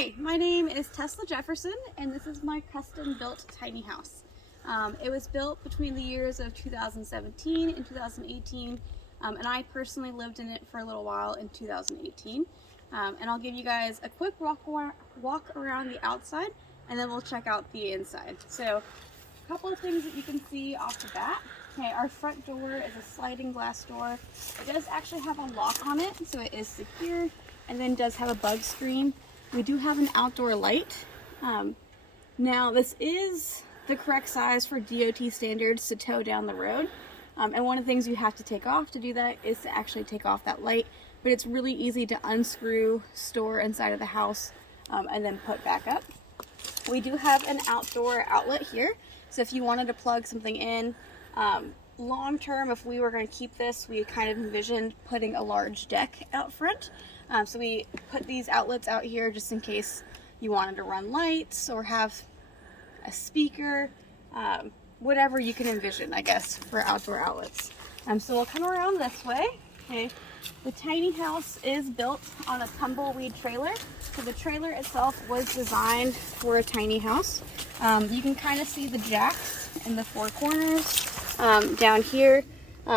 Hi, my name is Tesla Jefferson, and this is my custom-built tiny house. It was built between the years of 2017 and 2018, and I personally lived in it for a little while in 2018. And I'll give you guys a quick walk around the outside, and then we'll check out the inside. So, a couple of things that you can see off the bat. Okay, our front door is a sliding glass door. It does actually have a lock on it, so it is secure, and then does have a bug screen. We do have an outdoor light. Now this is the correct size for DOT standards to tow down the road. And one of the things you have to take off to do that is to actually take off that light. But it's really easy to unscrew, store inside of the house, and then put back up. We do have an outdoor outlet here. So if you wanted to plug something in, long term, if we were going to keep this, we kind of envisioned putting a large deck out front. So we put these outlets out here just in case you wanted to run lights or have a speaker, whatever you can envision, I guess, for outdoor outlets. So we'll come around this way. Okay. The tiny house is built on a Tumbleweed trailer. So the trailer itself was designed for a tiny house. You can kind of see the jacks in the four corners down here.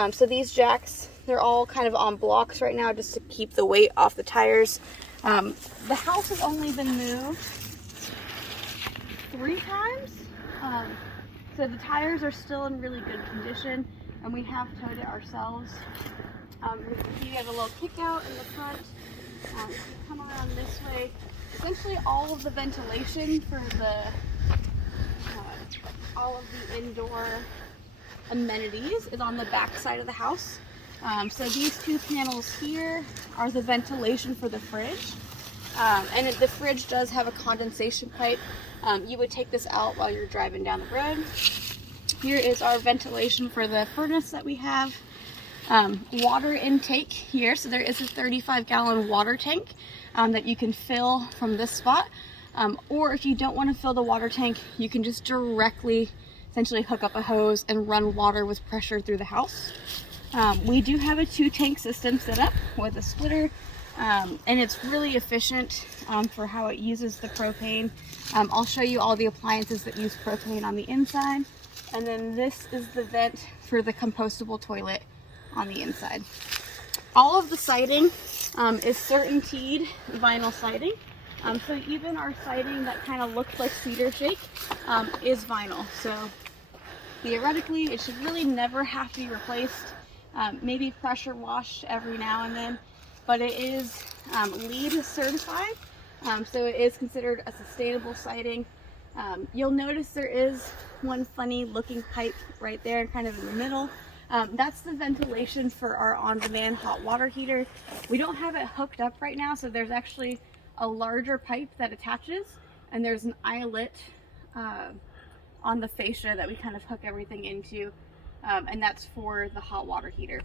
So these jacks, they're all kind of on blocks right now just to keep the weight off the tires. The house has only been moved 3 times. So the tires are still in really good condition, and we have towed it ourselves. You have a little kick out in the front. If you come around this way, essentially all of the ventilation for all of the indoor amenities is on the back side of the house. So these 2 panels here are the ventilation for the fridge. And the fridge does have a condensation pipe. You would take this out while you're driving down the road. Here is our ventilation for the furnace that we have. Water intake here. So there is a 35-gallon water tank that you can fill from this spot. Or if you don't want to fill the water tank, you can just directly essentially hook up a hose and run water with pressure through the house. We do have a 2-tank system set up with a splitter, and it's really efficient for how it uses the propane. I'll show you all the appliances that use propane on the inside, and then this is the vent for the compostable toilet on the inside. All of the siding is CertainTeed vinyl siding. So even our siding that kind of looks like cedar shake is vinyl. So theoretically, it should really never have to be replaced. Maybe pressure washed every now and then, but it is LEED certified, so it is considered a sustainable siding. You'll notice there is one funny looking pipe right there, kind of in the middle. That's the ventilation for our on-demand hot water heater. We don't have it hooked up right now, so there's actually a larger pipe that attaches, and there's an eyelet on the fascia that we kind of hook everything into. And that's for the hot water heater.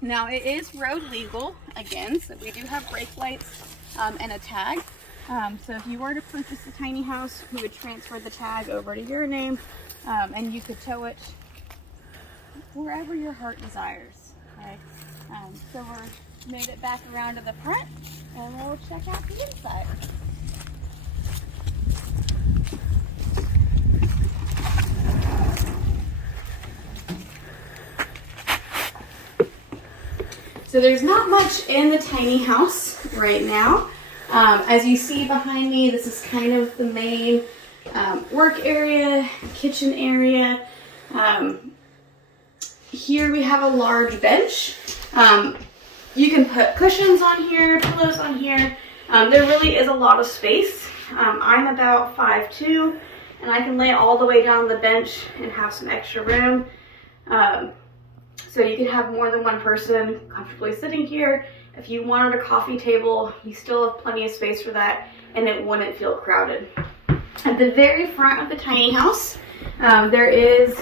Now it is road legal again, so we do have brake lights and a tag. So if you were to purchase a tiny house, we would transfer the tag over to your name, and you could tow it wherever your heart desires. Okay? So we're made it back around to the front, and we'll check out the inside. So there's not much in the tiny house right now. As you see behind me, this is kind of the main work area, kitchen area. Here we have a large bench. You can put cushions on here, pillows on here. There really is a lot of space. I'm about 5'2", and I can lay all the way down the bench and have some extra room. So you can have more than one person comfortably sitting here. If you wanted a coffee table, you still have plenty of space for that, and it wouldn't feel crowded. At the very front of the tiny house, there is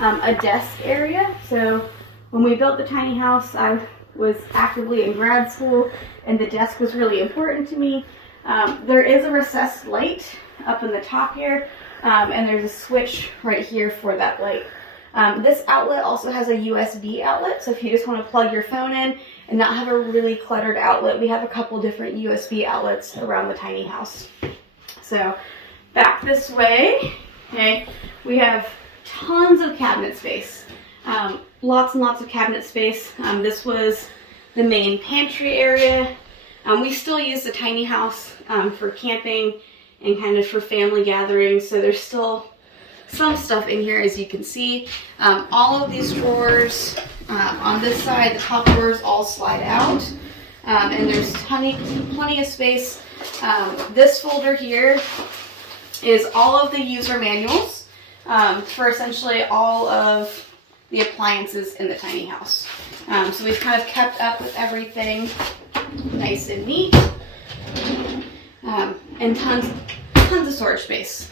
a desk area. So when we built the tiny house, I was actively in grad school, and the desk was really important to me. There is a recessed light up in the top here, and there's a switch right here for that light. This outlet also has a USB outlet, so if you just want to plug your phone in and not have a really cluttered outlet. We have a couple different USB outlets around the tiny house. So back this way, okay, we have tons of cabinet space. Lots and lots of cabinet space. This was the main pantry area. We still use the tiny house for camping and kind of for family gatherings, so there's still some stuff in here, as you can see. All of these drawers on this side, the top drawers all slide out, and there's plenty of space. This folder here is all of the user manuals for essentially all of the appliances in the tiny house. So we've kind of kept up with everything nice and neat, and tons of storage space.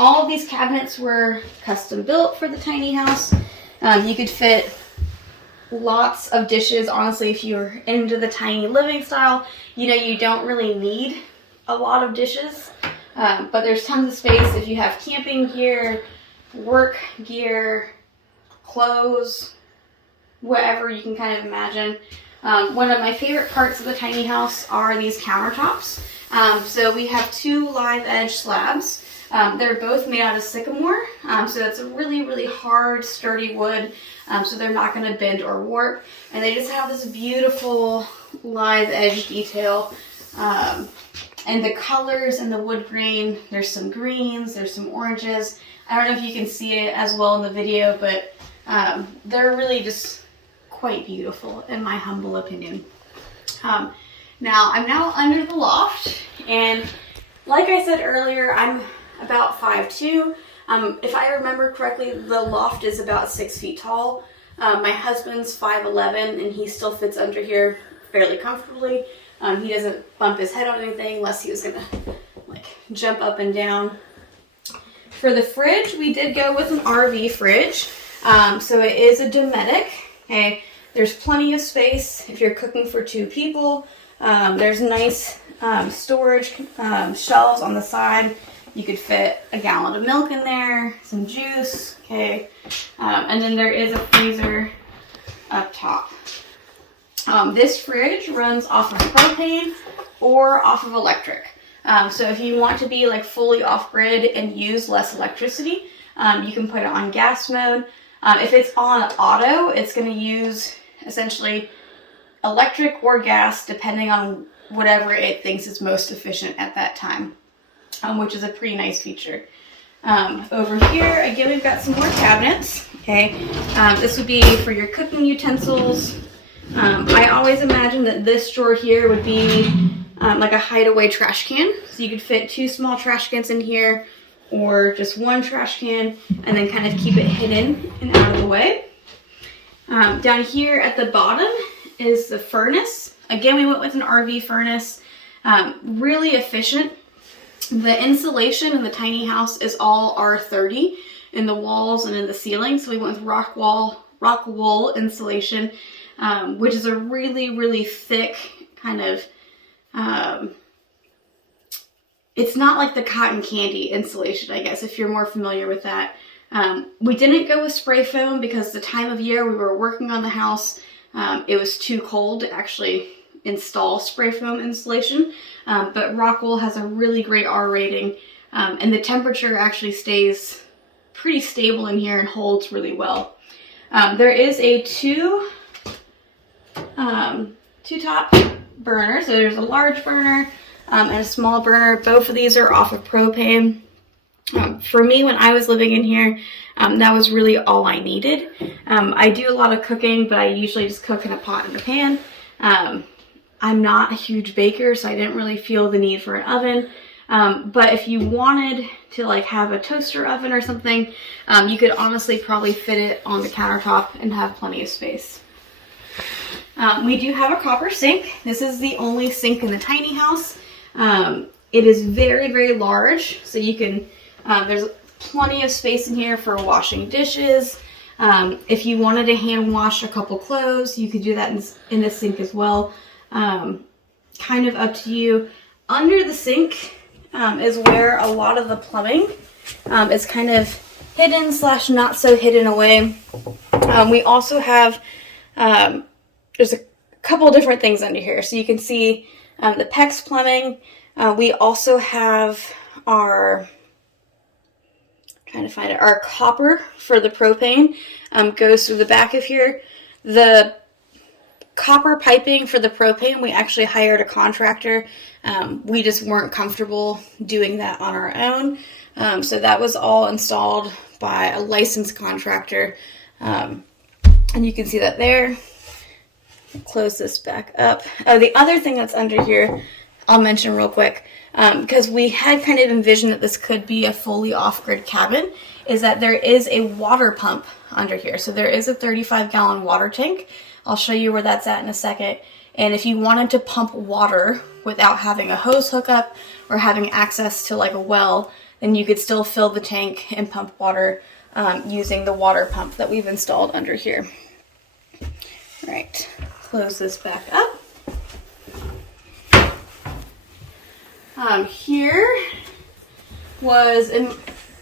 All of these cabinets were custom built for the tiny house. You could fit lots of dishes. Honestly, if you're into the tiny living style, you don't really need a lot of dishes, but there's tons of space if you have camping gear, work gear, clothes, whatever you can kind of imagine. One of my favorite parts of the tiny house are these countertops. So we have 2 live edge slabs. They're both made out of sycamore, so that's a really, really hard, sturdy wood, so they're not going to bend or warp. And they just have this beautiful live edge detail. And the colors and the wood grain, there's some greens, there's some oranges. I don't know if you can see it as well in the video, but they're really just quite beautiful in my humble opinion. Now I'm under the loft, and like I said earlier, I'm about 5'2". If I remember correctly, the loft is about 6 feet tall. My husband's 5'11", and he still fits under here fairly comfortably. He doesn't bump his head on anything unless he was gonna like jump up and down. For the fridge, we did go with an RV fridge. So it is a Dometic. Okay, there's plenty of space if you're cooking for 2 people. There's nice storage shelves on the side. You could fit a gallon of milk in there, some juice, okay, and then there is a freezer up top. This fridge runs off of propane or off of electric. So if you want to be like fully off-grid and use less electricity, you can put it on gas mode. If it's on auto, it's going to use essentially electric or gas depending on whatever it thinks is most efficient at that time, which is a pretty nice feature. Over here, again, we've got some more cabinets. Okay, this would be for your cooking utensils. I always imagined that this drawer here would be like a hideaway trash can. So you could fit 2 small trash cans in here, or just 1 trash can, and then kind of keep it hidden and out of the way. Down here at the bottom is the furnace. Again, we went with an RV furnace. Really efficient. The insulation in the tiny house is all R30 in the walls and in the ceiling. So we went with rock wool insulation, which is a really, really thick kind of, it's not like the cotton candy insulation, I guess, if you're more familiar with that. We didn't go with spray foam because the time of year we were working on the house, it was too cold to actually install spray foam insulation. But rock wool has a really great R rating, and the temperature actually stays pretty stable in here and holds really well. There is a two top burner, so there's a large burner and a small burner. Both of these are off of propane. For me, when I was living in here, that was really all I needed. I do a lot of cooking, but I usually just cook in a pot and a pan. I'm not a huge baker, so I didn't really feel the need for an oven. But if you wanted to like have a toaster oven or something, you could honestly probably fit it on the countertop and have plenty of space. We do have a copper sink. This is the only sink in the tiny house. It is very, very large, so you can, there's plenty of space in here for washing dishes. If you wanted to hand wash a couple clothes, you could do that in the sink as well. Kind of up to you. Under the sink is where a lot of the plumbing is kind of hidden / not so hidden away. We also have, there's a couple different things under here. So you can see the PEX plumbing. We also have our, trying to find it, our copper for the propane goes through the back of here. The copper piping for the propane, we actually hired a contractor. We just weren't comfortable doing that on our own. So that was all installed by a licensed contractor. And you can see that there. Close this back up. The other thing that's under here, I'll mention real quick, because we had kind of envisioned that this could be a fully off-grid cabin, is that there is a water pump under here. So there is a 35-gallon water tank. I'll show you where that's at in a second. And if you wanted to pump water without having a hose hookup or having access to like a well, then you could still fill the tank and pump water using the water pump that we've installed under here. All right, close this back up. Here was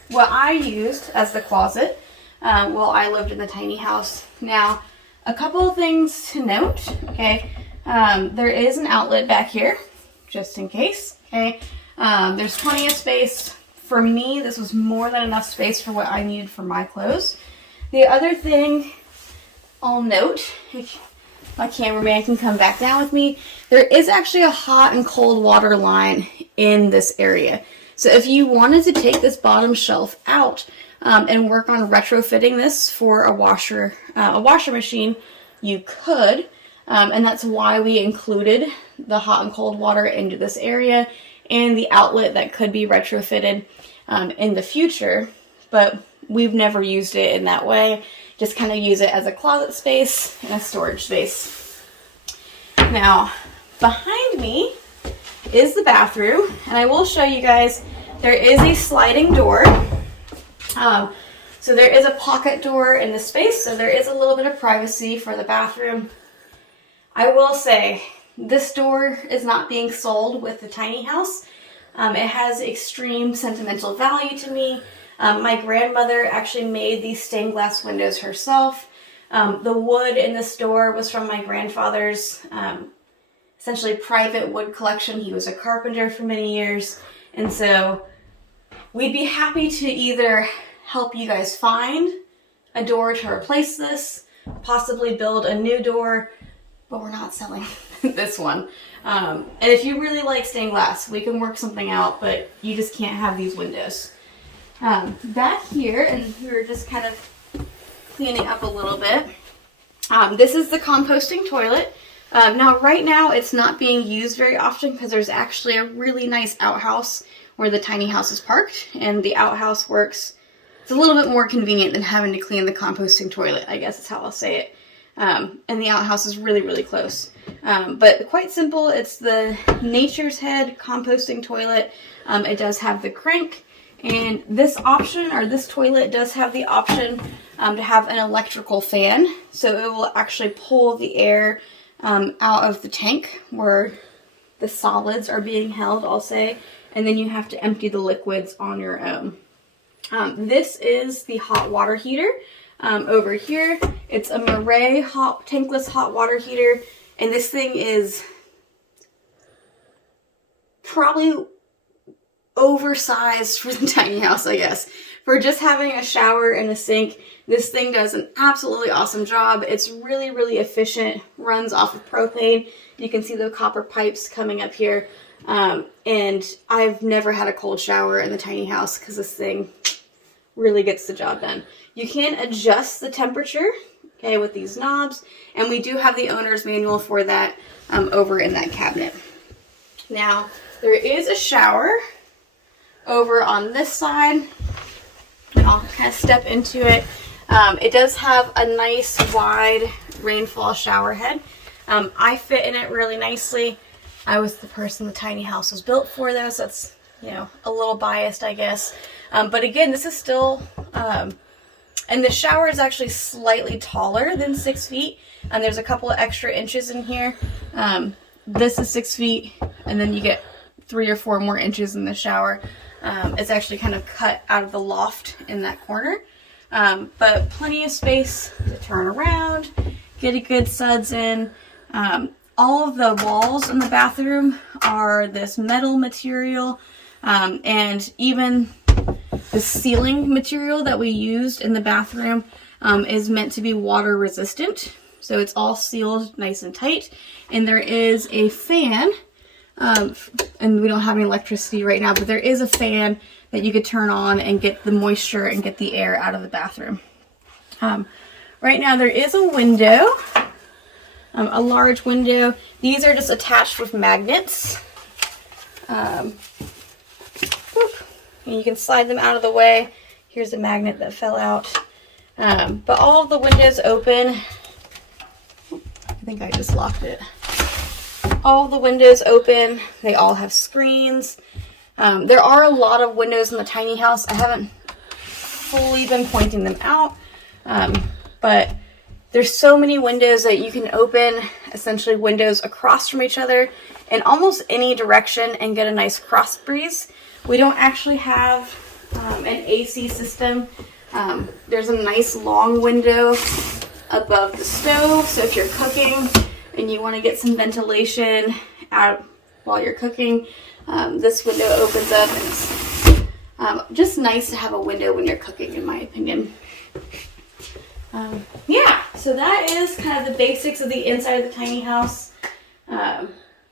what I used as the closet while I lived in the tiny house. Now, a couple of things to note, okay? There is an outlet back here, just in case, okay? There's plenty of space. For me, this was more than enough space for what I needed for my clothes. The other thing I'll note, if my cameraman can come back down with me, there is actually a hot and cold water line in this area. So if you wanted to take this bottom shelf out and work on retrofitting this for a washer machine, you could. And that's why we included the hot and cold water into this area and the outlet that could be retrofitted in the future. But we've never used it in that way. Just kind of use it as a closet space and a storage space. Now, behind me is the bathroom, and I will show you guys, there is a sliding door. So there is a pocket door in the space, so there is a little bit of privacy for the bathroom. I will say, this door is not being sold with the tiny house. It has extreme sentimental value to me. My grandmother actually made these stained glass windows herself. The wood in this door was from my grandfather's essentially private wood collection. He was a carpenter for many years. And so we'd be happy to either help you guys find a door to replace this, possibly build a new door, but we're not selling this one. And if you really like stained glass, we can work something out, but you just can't have these windows. Back here, and we were just kind of cleaning up a little bit. This is the composting toilet. Now, right now, it's not being used very often because there's actually a really nice outhouse where the tiny house is parked, and the outhouse works. It's a little bit more convenient than having to clean the composting toilet, I guess is how I'll say it. And the outhouse is really, really close. But quite simple. It's the Nature's Head composting toilet. It does have the crank. And this option, or this toilet, does have the option to have an electrical fan. So it will actually pull the air out of the tank where the solids are being held, I'll say. And then you have to empty the liquids on your own. This is the hot water heater. Over here, it's a Murray tankless hot water heater. And this thing is probably oversized for the tiny house, I guess. For just having a shower and a sink, this thing does an absolutely awesome job. It's really, really efficient, runs off of propane. You can see the copper pipes coming up here. And I've never had a cold shower in the tiny house because this thing really gets the job done. You can adjust the temperature, okay, with these knobs. And we do have the owner's manual for that over in that cabinet. Now, there is a shower over on this side. I'll kind of step into it. It does have a nice wide rainfall shower head. I fit in it really nicely. I was the person the tiny house was built for, though, so that's, you know, a little biased, I guess. But again, this is still, and the shower is actually slightly taller than 6 feet, and there's a couple of extra inches in here. This is 6 feet, and then you get 3 or 4 more inches in the shower. It's actually kind of cut out of the loft in that corner. But plenty of space to turn around, get a good suds in. All of the walls in the bathroom are this metal material, and even the ceiling material that we used in the bathroom is meant to be water resistant. So it's all sealed nice and tight. And there is a fan, and we don't have any electricity right now, but there is a fan that you could turn on and get the moisture and get the air out of the bathroom. Right now there is a window, a large window. These are just attached with magnets. And you can slide them out of the way. Here's a magnet that fell out. But all of the windows open. I think I just locked it. All the windows open. They all have screens. There are a lot of windows in the tiny house. I haven't fully been pointing them out, but there's so many windows that you can open, essentially windows across from each other in almost any direction and get a nice cross breeze. We don't actually have an AC system. There's a nice long window above the stove, so if you're cooking and you want to get some ventilation out while you're cooking, this window opens up, and it's just nice to have a window when you're cooking, in my opinion. Yeah, so that is kind of the basics of the inside of the tiny house.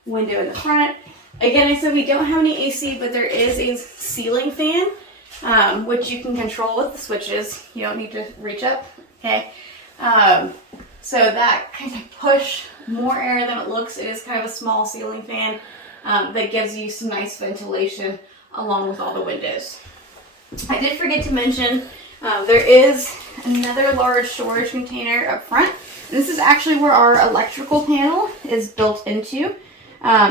Window in the front. Again, I said we don't have any AC, but there is a ceiling fan, which you can control with the switches. You don't need to reach up, okay? So that kind of push more air than it looks. It is kind of a small ceiling fan that gives you some nice ventilation along with all the windows. I did forget to mention there is another large storage container up front. This is actually where our electrical panel is built into.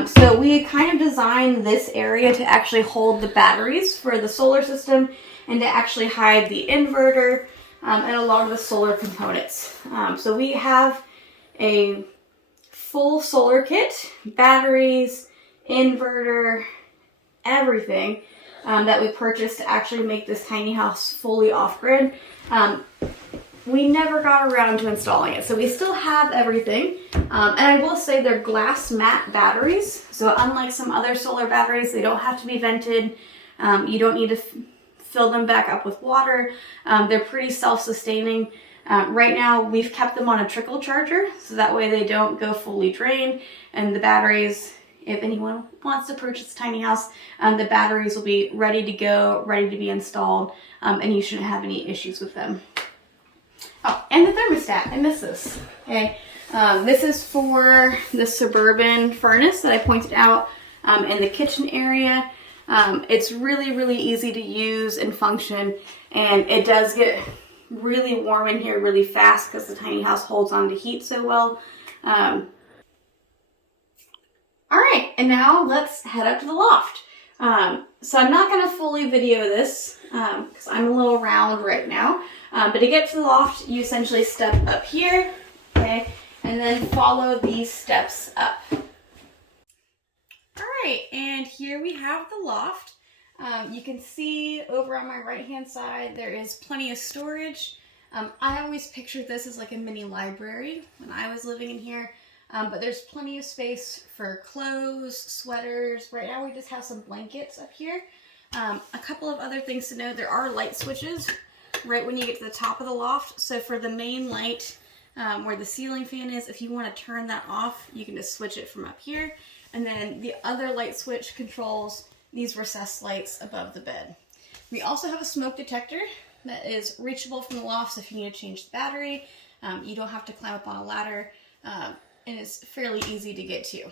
So we kind of designed this area to actually hold the batteries for the solar system and to actually hide the inverter and a lot of the solar components. So we have a full solar kit, batteries, inverter, everything that we purchased to actually make this tiny house fully off-grid. We never got around to installing it, so we still have everything. And I will say they're glass matte batteries, so unlike some other solar batteries, they don't have to be vented. You don't need to fill them back up with water. They're pretty self-sustaining. Right now, we've kept them on a trickle charger, so that way they don't go fully drained. And the batteries, if anyone wants to purchase a tiny house, the batteries will be ready to go, ready to be installed, and you shouldn't have any issues with them. Oh, and the thermostat. I missed this. Okay, this is for the suburban furnace that I pointed out in the kitchen area. It's really, really easy to use and function, and it does get really warm in here really fast because the tiny house holds on to heat so well. All right, and now let's head up to the loft. So I'm not going to fully video this because I'm a little round right now. But to get to the loft, you essentially step up here, okay, and then follow these steps up. All right, and here we have the loft. You can see over on my right-hand side, there is plenty of storage. I always pictured this as like a mini library when I was living in here, but there's plenty of space for clothes, sweaters. Right now we just have some blankets up here. A couple of other things to note, there are light switches right when you get to the top of the loft. So for the main light where the ceiling fan is, if you want to turn that off, you can just switch it from up here. And then the other light switch controls these recessed lights above the bed. We also have a smoke detector that is reachable from the loft, so if you need to change the battery, you don't have to climb up on a ladder, and it's fairly easy to get to.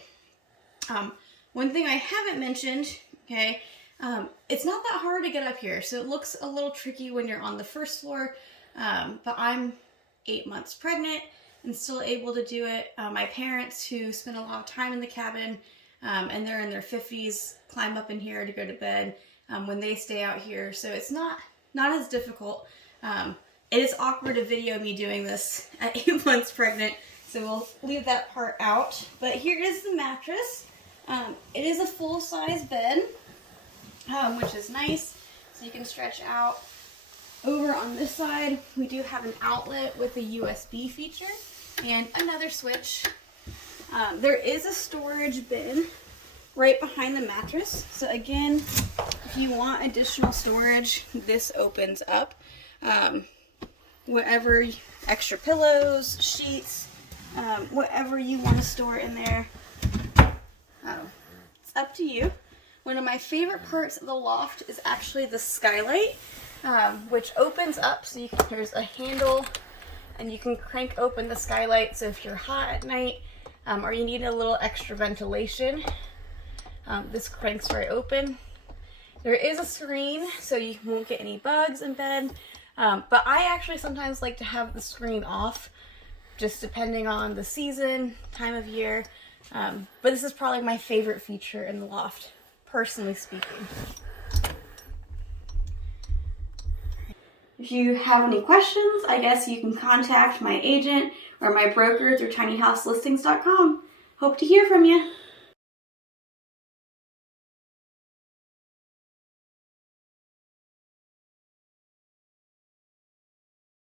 One thing I haven't mentioned, okay, it's not that hard to get up here, so it looks a little tricky when you're on the first floor, but I'm 8 months pregnant and still able to do it. My parents, who spend a lot of time in the cabin, and they're in their 50s, climb up in here to go to bed when they stay out here, so it's not as difficult. It is awkward to video me doing this at 8 months pregnant, so we'll leave that part out. But here is the mattress. It is a full-size bed, which is nice, so you can stretch out. Over on this side, we do have an outlet with a USB feature and another switch. There is a storage bin right behind the mattress. So again, if you want additional storage, this opens up. Whatever extra pillows, sheets, whatever you want to store in there, it's up to you. One of my favorite parts of the loft is actually the skylight, which opens up, so there's a handle and you can crank open the skylight. So if you're hot at night or you need a little extra ventilation, this cranks right open. There is a screen so you won't get any bugs in bed, but I actually sometimes like to have the screen off, just depending on the season, time of year, but this is probably my favorite feature in the loft, personally speaking. If you have any questions, I guess you can contact my agent or my broker through tinyhouselistings.com. Hope to hear from you.